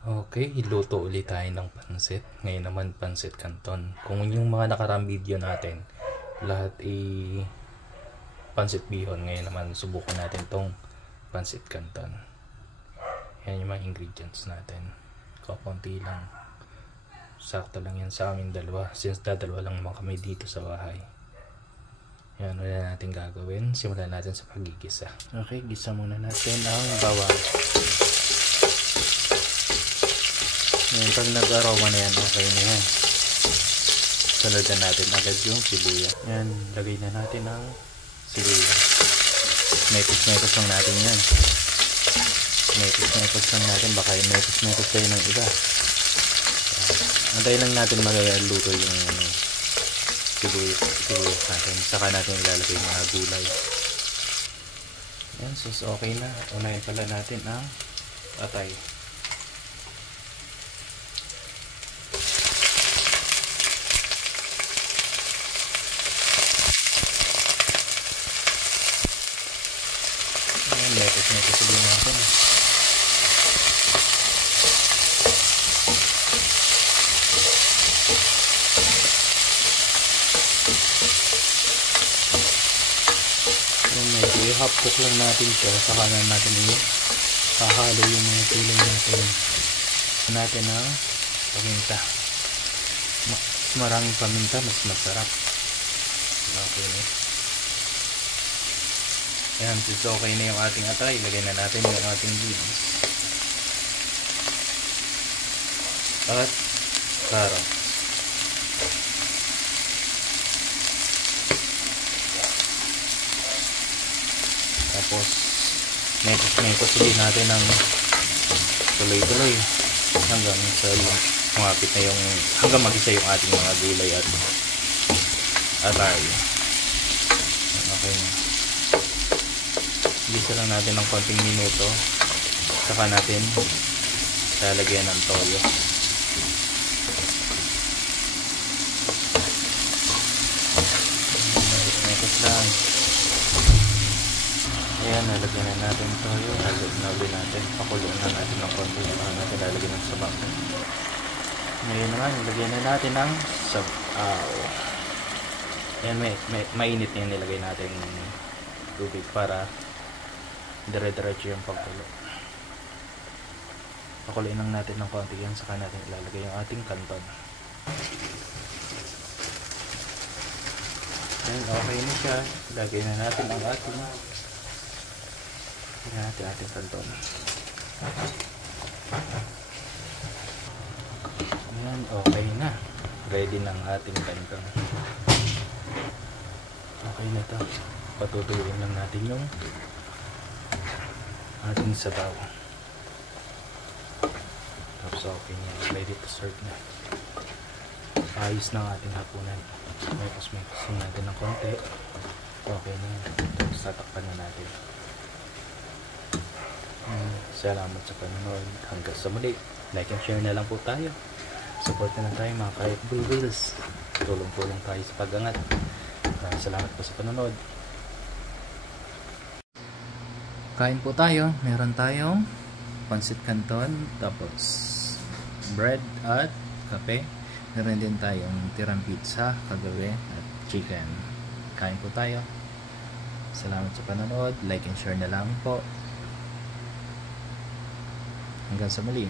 Okay, luto ulit tayo ng pansit. Ngayon naman pansit canton. Kung yung mga nakarang video natin, lahat pansit bihon. Ngayon naman subukan natin tong pansit canton. Yan yung mga ingredients natin. Kakunti lang. Sakto lang yan sa amin dalawa. Since dalawa lang naman kami dito sa bahay. Yan, wala natin gagawin. Simulan natin sa pagigisa. Okay, gisa muna natin ang bawang. Ngayon, pag nag-aroma na yan, okay na yan. Sunod na natin agad yung sibuyas. Yan, lagay na natin ang sibuyas. Mekos-mekos lang natin yan. Mekos-mekos lang natin. Baka yung mekos-mekos kayo ng iba. Antay lang natin magaluto yung sibuyas natin. Saka natin ilalagay yung mga gulay. Yan, so okay na. Unahin pala natin ang atay. Mekos ulit natin. Medyo i-half cook lang natin siya. Saka na natin hahalo yung mga gulay natin ang paminta. Mas maraming paminta, mas masarap. Okay na. Ayan, since okay na yung ating atay, ilagay na natin yung ating beans at carrots. Tapos mekos ulit natin ng tuloy-tuloy hanggang sa kumapit na yung hanggang mag-isa yung ating mga gulay at atay. Okay na. Gisa lang natin ng konting minuto. Saka natin lalagyan ng toyo. Mekos lang. Ayan, nalagyan na natin toyo. Nalagyan natin. Pakuloan na natin ng konti. Saka natin lalagyan ng sabaw. Ngayon naman, nalagyan na natin ng sabaw. Ayan, mainit na yan. Nilagay natin tubig para dire-diretso yung pagkulo. Pakuloyin lang natin ng konti yan. Saka natin ilalagay yung ating canton. Ayan, okay na siya. Ilagay na natin ang ating canton. Ayan, okay na. Ready na ang ating canton. Okay na ito. Patutuyuin lang natin yung ating sabaw. Tapos okay na. Ready to serve na. Ayos na ang ating hapunan. Mekos-mekos natin ng konti. Okay na. Tapos tatakpan na natin. Salamat sa panonood. Hanggang sa muli. Like and share na lang po tayo. Support na lang tayo mga ka-FB Wheels. Tulong-tulong tayo sa pag-angat. Maraming salamat po sa panonood. Kain po tayo. Meron tayong pansit canton, tapos bread at kape. Meron din tayong tirang pizza kagabi at chicken. Kain po tayo. Salamat sa panonood. Like and share na lang po. Hanggang sa muli.